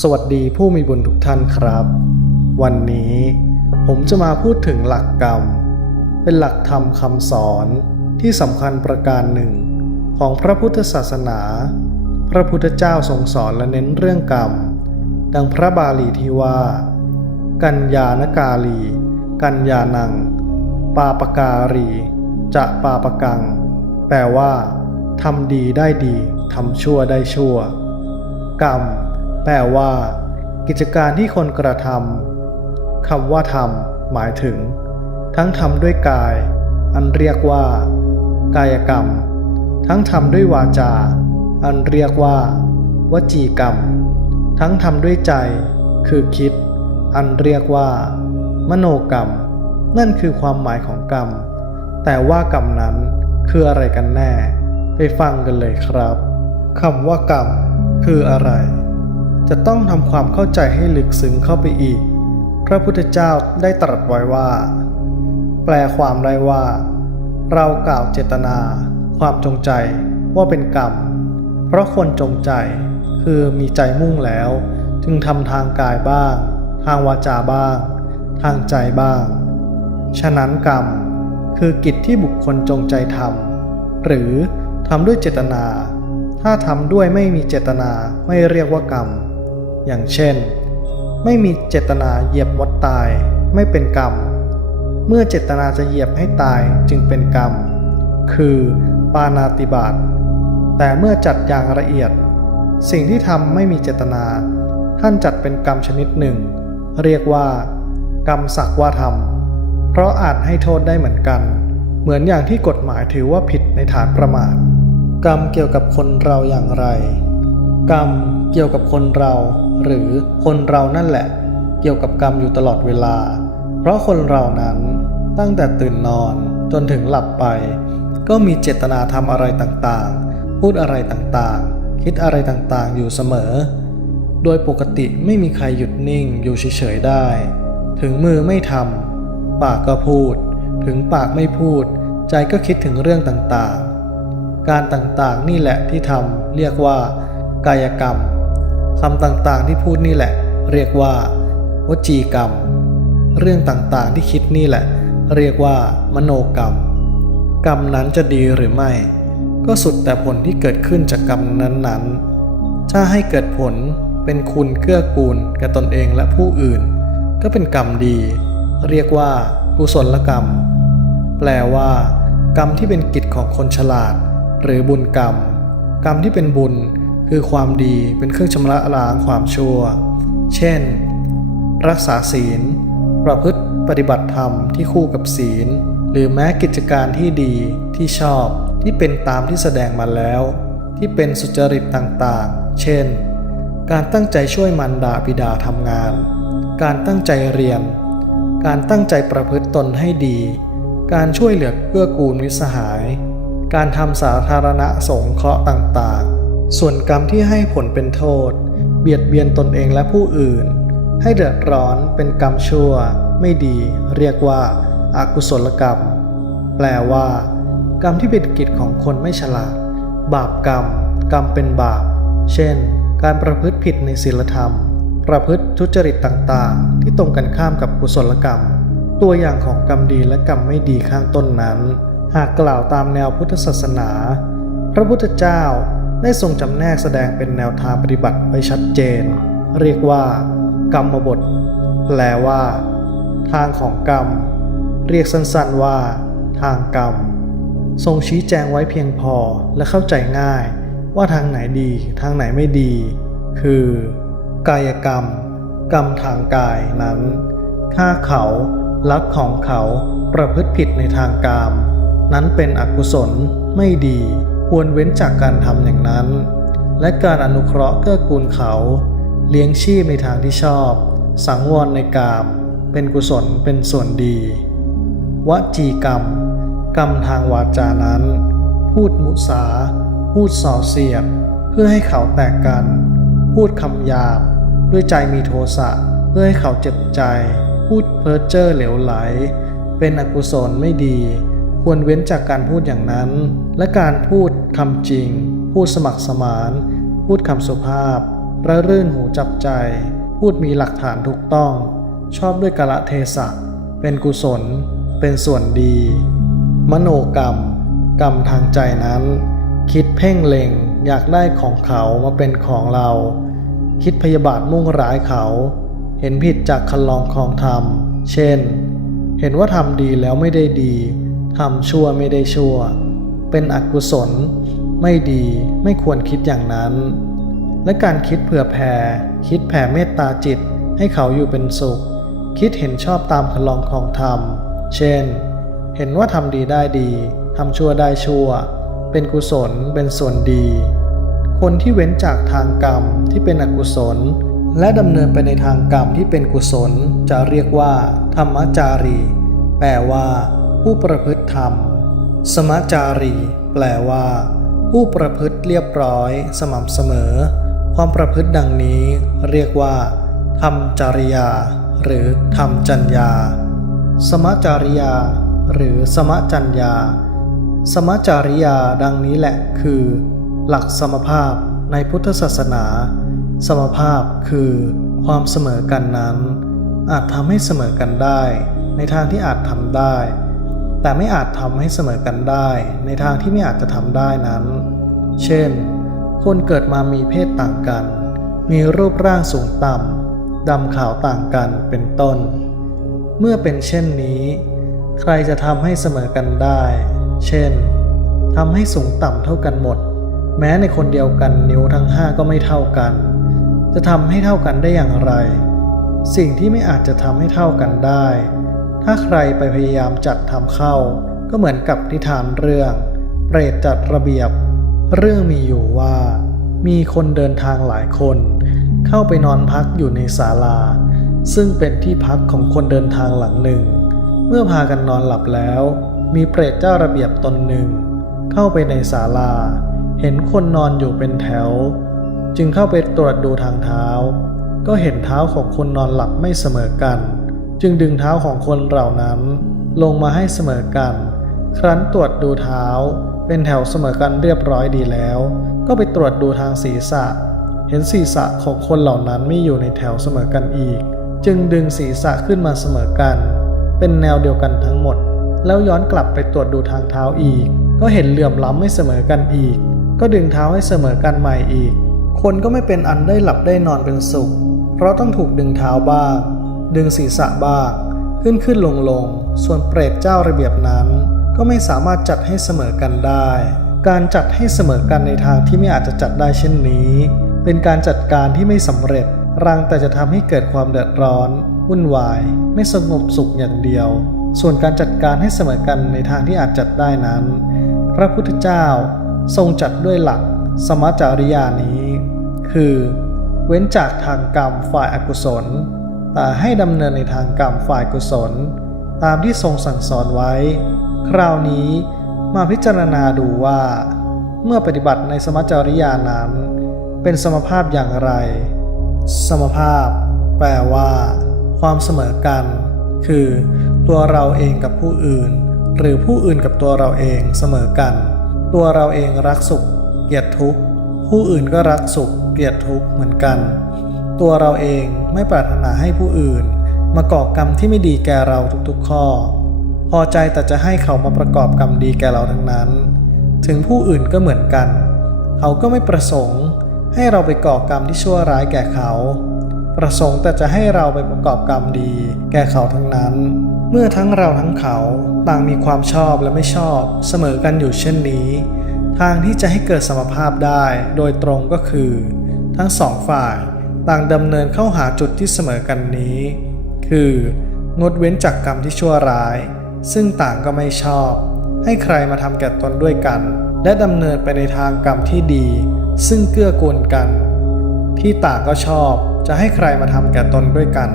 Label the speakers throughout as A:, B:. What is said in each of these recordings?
A: สวัสดีผู้มีบุญทุกท่านครับ วันนี้ผมจะมาพูดถึงหลักกรรม เป็นหลักธรรมคำสอนที่สำคัญประการหนึ่ง ของพระพุทธศาสนา พระพุทธเจ้าทรงสอนและเน้นเรื่องกรรม ดังพระบาลีที่ว่า กัญญานกาลี กัญญานัง ปาปการี จะปาปกัง แปลว่าทำดีได้ดีทำชั่วได้ชั่ว กรรม แปลว่า กิจการที่คนกระทำคำว่าทำหมายถึง ทั้งทำด้วยกาย อันเรียกว่า กายกรรม ทั้งทำด้วยวาจา อันเรียกว่า วจีกรรม ทั้งทำด้วยใจ คือคิด อันเรียกว่า มโนกรรม นั่นคือความหมายของกรรม แต่ว่ากรรมนั้นคืออะไรกันแน่ ไปฟังกันเลยครับคำว่ากรรมคืออะไร จะต้องทำความเข้าใจให้ลึกซึ้งเข้าไปอีก พระพุทธเจ้าได้ตรัสไว้ว่า แปลความได้ว่า เรากล่าวเจตนา ความจงใจว่าเป็นกรรม เพราะคนจงใจคือมีใจมุ่งแล้ว จึงทำทางกายบ้าง ทางวาจาบ้าง ทางใจบ้าง ฉะนั้นกรรมคือกิจที่บุคคลจงใจทำหรือทำด้วยเจตนา ถ้าทำด้วยไม่มีเจตนาไม่เรียกว่ากรรม อย่างเช่น ไม่มีเจตนาเหยียบวัดตายไม่เป็นกรรม เมื่อเจตนาจะเหยียบให้ตายจึงเป็นกรรม คือปานาติบาตแต่เมื่อจัดอย่างละเอียด สิ่งที่ทำไม่มีเจตนา ท่านจัดเป็นกรรมชนิดหนึ่ง เรียกว่า กรรมสักว่าทำเพราะอาจให้โทษได้เหมือนกัน เหมือนอย่างที่กฎหมายถือว่าผิดในฐานประมาท กรรมเกี่ยวกับคนเราอย่างไร กรรมเกี่ยวกับคนเรา หรือคนเรานั่นแหละ เกี่ยวกับกรรมอยู่ตลอดเวลา เพราะคนเรานั้นตั้งแต่ตื่นนอนจนถึงหลับไป ก็มีเจตนาทำอะไรต่างๆ พูดอะไรต่างๆ คิดอะไรต่างๆ อยู่เสมอ โดยปกติไม่มีใครหยุดนิ่งอยู่เฉยๆได้ ถึงมือไม่ทำปากก็พูด ถึงปากไม่พูด ใจก็คิดถึงเรื่องต่างๆ การต่างๆนี่แหละที่ทำเรียกว่ากายกรรม คำต่างๆที่พูดนี่แหละ เรียกว่า วจีกรรม เรื่องต่างๆที่คิดนี่แหละ เรียกว่า มโนกรรม กรรมนั้นจะดีหรือไม่ ก็สุดแต่ผลที่เกิดขึ้นจากกรรมนั้นๆ ถ้าให้เกิดผลเป็นคุณเกื้อกูลแก่ตนเองและผู้อื่น ก็เป็นกรรมดี เรียกว่า กุศลกรรม แปลว่า กรรมที่เป็นกิจของคนฉลาด หรือบุญกรรม กรรมที่เป็นบุญ คือความดีเป็นเครื่องชำระล้างความชั่ว เช่น รักษาศีล ประพฤติปฏิบัติธรรมที่คู่กับศีล หรือแม้กิจการที่ดีที่ชอบที่เป็นตามที่แสดงมาแล้ว ที่เป็นสุจริตต่างๆ เช่น การตั้งใจช่วยมันดาบิดาทำงาน การตั้งใจเรียน การตั้งใจประพฤติตนให้ดี การช่วยเหลือเกื้อกูลมิสหาย การทำสาธารณะสงเคราะห์ต่างๆ ส่วนกรรมที่ให้ผลเป็นโทษ เบียดเบียนตนเองและผู้อื่น ให้เดือดร้อนเป็นกรรมชั่ว ไม่ดี เรียกว่าอากุศลกรรม แปลว่า กรรมที่เป็นกิจของคนไม่ฉลาด บาปกรรม กรรมเป็นบาป เช่น การประพฤติผิดในศีลธรรม ประพฤติทุจริตต่างๆ ที่ตรงกันข้ามกับกุศลกรรม ตัวอย่างของกรรมดีและกรรมไม่ดีข้างต้นนั้น หากกล่าวตามแนวพุทธศาสนา พระพุทธเจ้า ได้ทรงจำแนกแสดงเป็นแนวทางปฏิบัติไว้ชัดเจน เรียกว่า กรรมบท แปลว่า ทางของกรรม เรียกสั้นๆว่า ทางกรรม ทรงชี้แจงไว้เพียงพอและเข้าใจง่าย ว่าทางไหนดีทางไหนไม่ดี คือ กายกรรม กรรมทางกายนั้นฆ่าเขาลักของเขาประพฤติผิดในทางกาม นั้นเป็นอกุศลไม่ดี ควรเว้นจากการทำอย่างนั้น และการอนุเคราะห์เกื้อกูลเขา เลี้ยงชีพในทางที่ชอบ สังวรในกาม เป็นกุศลเป็นส่วนดี วจีกรรม กรรมทางวาจานั้น พูดมุสา พูดส่อเสียด เพื่อให้เขาแตกกัน พูดคำหยาบ ด้วยใจมีโทสะเพื่อให้เขาเจ็บใจ พูดเพ้อเจ้อเหลวไหล เป็นอกุศลไม่ดี ควรเว้นจากการพูดอย่างนั้น และการพูดคำจริง พูดสมัครสมาน พูดคำสุภาพระรื่นหูจับใจ พูดมีหลักฐานถูกต้อง ชอบด้วยกะละเทศะ เป็นกุศล เป็นส่วนดี มโนกรรม กรรมทางใจนั้น คิดเพ่งเล็งอยากได้ของเขามาเป็นของเรา คิดพยาบาทมุ่งร้ายเขา เห็นผิดจากคันลองของธรรม เช่น เห็นว่าทำดีแล้วไม่ได้ดีทำชั่วไม่ได้ชั่ว เป็นอกุศล ไม่ดีไม่ควรคิดอย่างนั้น และการคิดเผื่อแผ่ คิดแผ่เมตตาจิตให้เขาอยู่เป็นสุข คิดเห็นชอบตามคลองของธรรม เช่น เห็นว่าทำดีได้ดีทำชั่วได้ชั่ว เป็นกุศลเป็นส่วนดี คนที่เว้นจากทางกรรมที่เป็นอกุศล และดำเนินไปในทางกรรมที่เป็นกุศล จะเรียกว่า ธรรมจารี แปลว่า ผู้ประพฤติธรรม สมจารี แปลว่า ผู้ประพฤติเรียบร้อย สม่ำเสมอ ความประพฤติดังนี้ เรียกว่าธรรมจริยา หรือธรรมจัญญา สมจาริยา หรือสมจัญญา สมจาริยาดังนี้แหละคือ หลักสมภาพในพุทธศาสนา สมภาพคือ ความเสมอกันนั้น อาจทำให้เสมอกันได้ ในทางที่อาจทำได้ แต่ไม่อาจทำให้เสมอกันได้ ในทางที่ไม่อาจจะทำได้นั้น เช่น คนเกิดมามีเพศต่างกัน มีรูปร่างสูงต่ำดำขาวต่างกันเป็นต้น เมื่อเป็นเช่นนี้ ใครจะทำให้เสมอกันได้ เช่นทำให้สูงต่ำเท่ากันหมด แม้ในคนเดียวกันนิ้วทั้งห้าก็ไม่เท่ากัน จะทำให้เท่ากันได้อย่างไร สิ่งที่ไม่อาจจะทำให้เท่ากันได้ ถ้าใครไปพยายามจัดทำเข้า ก็เหมือนกับนิทานเรื่อง เปรตจัดระเบียบ เรื่องมีอยู่ว่า มีคนเดินทางหลายคน เข้าไปนอนพักอยู่ในศาลา ซึ่งเป็นที่พักของคนเดินทางหลังหนึ่ง เมื่อพากันนอนหลับแล้ว มีเปรตเจ้าระเบียบตนหนึ่ง เข้าไปในศาลา เห็นคนนอนอยู่เป็นแถว จึงเข้าไปตรวจดูทางเท้า ก็เห็นเท้าของคนนอนหลับไม่เสมอกัน จึงดึงเท้าของคนเหล่านั้น ลงมาให้เสมอกัน ครั้นตรวจดูเท้า เป็นแถวเสมอกันเรียบร้อยดีแล้ว ก็ไปตรวจดูทางศีรษะ เห็นศีรษะของคนเหล่านั้นไม่อยู่ในแถวเสมอกันอีก จึงดึงศีรษะขึ้นมาเสมอกัน เป็นแนวเดียวกันทั้งหมด แล้วย้อนกลับไปตรวจดูทางเท้าอีก ก็เห็นเหลื่อมล้ำไม่เสมอกันอีก ก็ดึงเท้าให้เสมอกันใหม่อีก คนก็ไม่เป็นอันได้หลับได้นอนเป็นสุข เพราะต้องถูกดึงเท้าบ้าง ดึงศีรษะบ้าง ขึ้นขึ้นลงลง ส่วนเปรตเจ้าระเบียบนั้น ก็ไม่สามารถจัดให้เสมอกันได้ การจัดให้เสมอกันในทางที่ไม่อาจจะจัดได้เช่นนี้ เป็นการจัดการที่ไม่สำเร็จ รังแต่จะทำให้เกิดความเดือดร้อน วุ่นวาย ไม่สงบสุขอย่างเดียว ส่วนการจัดการให้เสมอกันในทางที่อาจจัดได้นั้น พระพุทธเจ้าทรงจัดด้วยหลักสมจาริยานี้ คือ เว้นจากทางกรรมฝ่ายอากุศล แต่ให้ดำเนินในทางกรรมฝ่ายกุศล ตามที่ทรงสั่งสอนไว้ คราวนี้มาพิจารณาดูว่า เมื่อปฏิบัติในสมจริยานั้น เป็นสมภาพอย่างไร สมภาพ แปลว่า ความเสมอกัน คือ ตัวเราเองกับผู้อื่น หรือผู้อื่นกับตัวเราเองเสมอกัน ตัวเราเองรักสุข เกลียดทุกข์ ผู้อื่นก็รักสุข เกลียดทุกข์เหมือนกัน ตัวเราเองไม่ปรารถนาให้ผู้อื่น มาก่อกรรมที่ไม่ดีแก่เราทุกๆข้อ พอใจแต่จะให้เขามาประกอบกรรมดีแก่เราทั้งนั้น ถึงผู้อื่นก็เหมือนกัน เขาก็ไม่ประสงค์ ให้เราไปก่อกรรมที่ชั่วร้ายแก่เขา ประสงค์แต่จะให้เราไปประกอบกรรมดี แก่เขาทั้งนั้น เมื่อทั้งเราทั้งเขาต่างมีความชอบและไม่ชอบ เสมอกันอยู่เช่นนี้ ทางที่จะให้เกิดสมภาพได้โดยตรงก็คือ ทั้งสองฝ่าย ต่างดำเนินเข้าหาจุดที่เสมอกันนี้ คืองดเว้นจากกรรมที่ชั่วร้าย ซึ่งต่างก็ไม่ชอบ ให้ใครมาทำแก่ตนด้วยกัน และดำเนินไปในทางกรรมที่ดี ซึ่งเกื้อกูลกัน ที่ต่างก็ชอบจะให้ใครมาทำแก่ตนด้วยกัน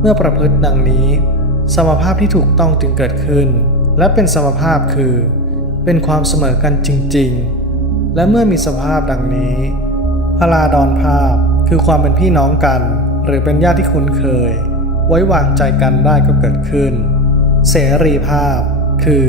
A: เมื่อประพฤติดังนี้ สมภาพที่ถูกต้องจึงเกิดขึ้น และเป็นสมภาพคือ เป็นความเสมอกันจริง ๆ และเมื่อมีสภาพดังนี้พลาดอนภาพ คือความเป็นพี่น้องกัน หรือเป็นญาติที่คุ้นเคย ไว้วางใจกันได้ก็เกิดขึ้น เสรีภาพ คือ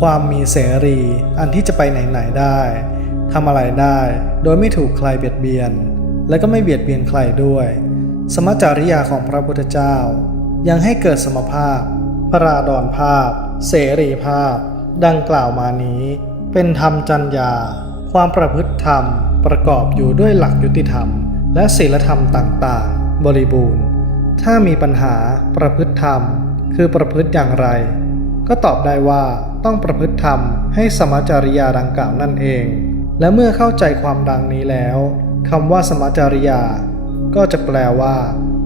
A: ความมีเสรีอันที่จะไปไหนๆได้ทำอะไรได้ โดยไม่ถูกใครเบียดเบียน และก็ไม่เบียดเบียนใครด้วย สมจริยาของพระพุทธเจ้า ยังให้เกิดสมภาพ พระราดอนภาพ เสรีภาพ ดังกล่าวมานี้ เป็นธรรมจัญญา ความประพฤติธรรมประกอบอยู่ด้วยหลักยุติธรรม และศีลธรรมต่างๆ บริบูรณ์ ถ้ามีปัญหาประพฤติธรรม คือประพฤติอย่างไร ก็ตอบได้ว่าต้องประพฤติธรรมให้สมจริยาดังกล่าวนั่นเอง และเมื่อเข้าใจความดังนี้แล้วคำว่าสมจริยา ก็จะแปลว่า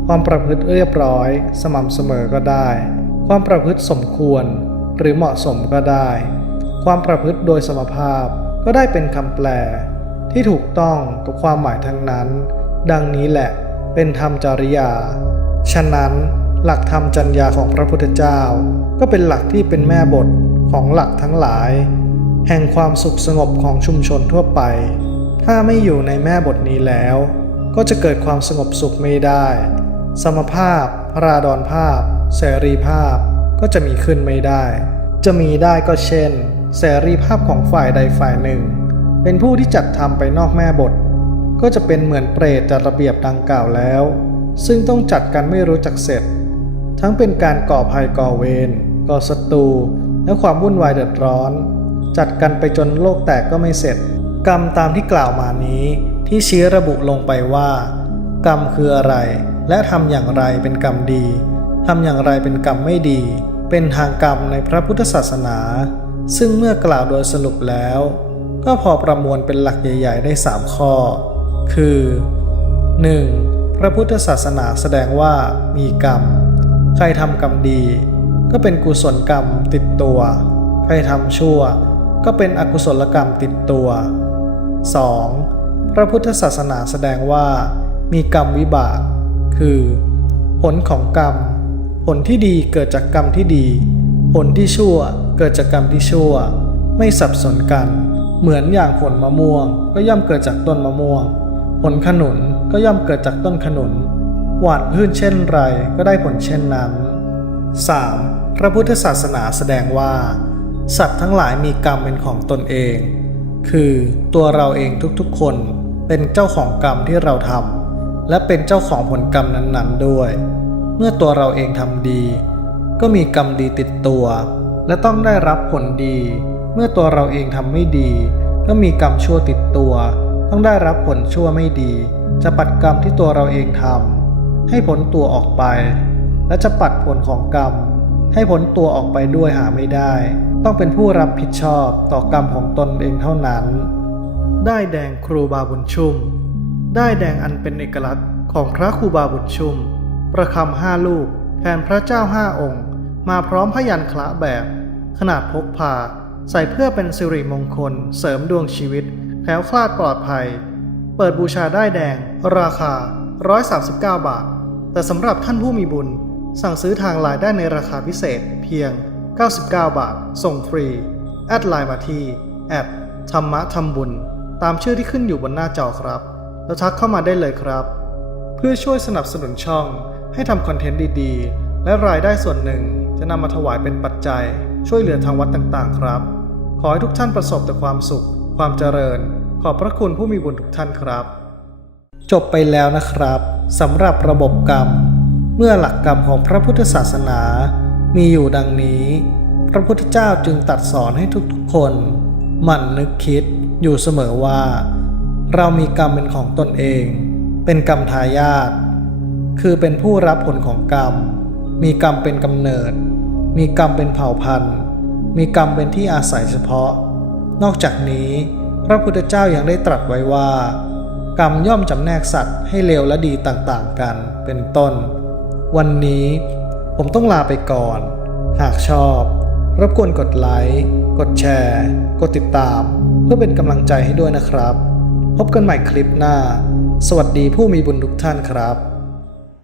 A: ความประพฤติเรียบร้อย สม่ำเสมอก็ได้ ความประพฤติสมควร หรือเหมาะสมก็ได้ ความประพฤติโดยสมภาพก็ได้เป็นคำแปล ที่ถูกต้องกับความหมายทั้งนั้น ดังนี้แหละเป็นธรรมจริยา ฉะนั้นหลักธรรมจัญญาของพระพุทธเจ้า ก็เป็นหลักที่เป็นแม่บทของหลักทั้งหลาย แห่งความสุขสงบของชุมชนทั่วไป ถ้าไม่อยู่ในแม่บทนี้แล้ว ก็จะเกิดความสงบสุขไม่ได้ สมภาพพระราดอนภาพ เสรีภาพก็จะมีขึ้นไม่ได้ จะมีได้ก็เช่น เสรีภาพของฝ่ายใดฝ่ายหนึ่ง เป็นผู้ที่จัดทำไปนอกแม่บท ก็จะเป็นเหมือนเปรตจัดระเบียบดังกล่าวแล้ว ซึ่งต้องจัดกันไม่รู้จักเสร็จ ทั้งเป็นการก่อภัยก่อเวรก่อศัตรูและความวุ่นวายเดือดร้อน จัดกันไปจนโลกแตกก็ไม่เสร็จ กรรมตามที่กล่าวมานี้ที่ชี้ระบุลงไปว่า กรรมคืออะไร และทำอย่างไรเป็นกรรมดีทำอย่างไรเป็นกรรมไม่ดี เป็นทางกรรมในพระพุทธศาสนา ซึ่งเมื่อกล่าวโดยสรุปแล้ว ก็พอประมวลเป็นหลักใหญ่ ๆ ได้ 3 ข้อ คือ 1. พระพุทธศาสนาแสดงว่ามีกรรม ใครทำกรรมดี ก็เป็นกุศลกรรมติดตัว ใครทำชั่ว ก็เป็นอกุศลกรรมติดตัว 2. พระพุทธศาสนาแสดงว่า มีกรรมวิบาก คือ ผลของกรรม ผลที่ดีเกิดจากกรรมที่ดี ผลที่ชั่วเกิดจากกรรมที่ชั่ว ไม่สับสนกัน เหมือนอย่างผลมะม่วง ก็ย่อมเกิดจากต้นมะม่วง ผลขนุนก็ย่อมเกิดจากต้นขนุน หวานพืชเช่นไรก็ได้ผลเช่นนั้น 3. พระพุทธศาสนาแสดงว่า สัตว์ทั้งหลายมีกรรมเป็นของตนเอง คือตัวเราเองทุกๆคนเป็นเจ้าของกรรมที่เราทำและเป็นเจ้าของผลกรรมนั้นๆด้วย เมื่อตัวเราเองทำดี ก็มีกรรมดีติดตัว และต้องได้รับผลดี เมื่อตัวเราเองทำไม่ดี ก็มีกรรมชั่วติดตัว ต้องได้รับผลชั่วไม่ดี จะปัดกรรมที่ตัวเราเองทำให้ผลตัวออกไป และจะปัดผลของกรรม ให้ผลตัวออกไปด้วยหาไม่ได้ ต้องเป็นผู้รับผิดชอบต่อกรรมของตนเองเท่านั้น ได้แดงครูบาบุญชุ่ม ได้แดงอันเป็นเอกลักษณ์ของพระครูบาบุญชุ่ม ประคำห้าลูกแทนพระเจ้าห้าองค์ มาพร้อมพยัญชนะแบบ ขนาดพกพาใส่เพื่อเป็นสิริมงคลเสริมดวงชีวิต ล้วคลาดปลอดภัย เปิดบูชาได้แดง ราคา 139 บาท แต่สำหรับท่านผู้มีบุญ สั่งซื้อทางไลน์ได้ในราคาพิเศษเพียง 99 บาท ส่งฟรี แอดไลน์มาที่แอดธรรมะทำบุญ ตามชื่อที่ขึ้นอยู่บนหน้าจอครับ แล้วทักเข้ามาได้เลยครับ เพื่อช่วยสนับสนุนช่อง ให้ทำคอนเทนต์ดีๆ และรายได้ส่วนหนึ่งจะนำมาถวายเป็นปัจจัย ช่วยเหลือทางวัดต่างๆ ครับ ขอให้ทุกท่านประสบแต่ความสุข ความเจริญ ขอบพระคุณผู้มีบุญทุกท่านครับ จบไปแล้วนะครับสำหรับระบบกรรม เมื่อหลักกรรมของพระพุทธศาสนา มีอยู่ดังนี้ พระพุทธเจ้าจึงตัดสอนให้ทุกๆคนหมั่นนึกคิดอยู่เสมอว่า เรามีกรรมเป็นของตนเอง เป็นกรรมทายาทคือเป็นผู้รับผลของกรรม มีกรรมเป็นกำเนิด มีกรรมเป็นเผ่าพันธุ์ มีกรรมเป็นที่อาศัยเฉพาะ นอกจากนี้พระพุทธเจ้ายังได้ตรัสไว้ว่า กรรมย่อมจำแนกสัตว์ให้เลวและดีต่างๆกันเป็นต้น วันนี้ผมต้องลาไปก่อน หากชอบ รบกวนกดไลค์ กดแชร์ กดติดตาม เพื่อเป็นกำลังใจให้ด้วยนะครับ พบกันใหม่คลิปหน้า สวัสดีผู้มีบุญทุกท่านครับ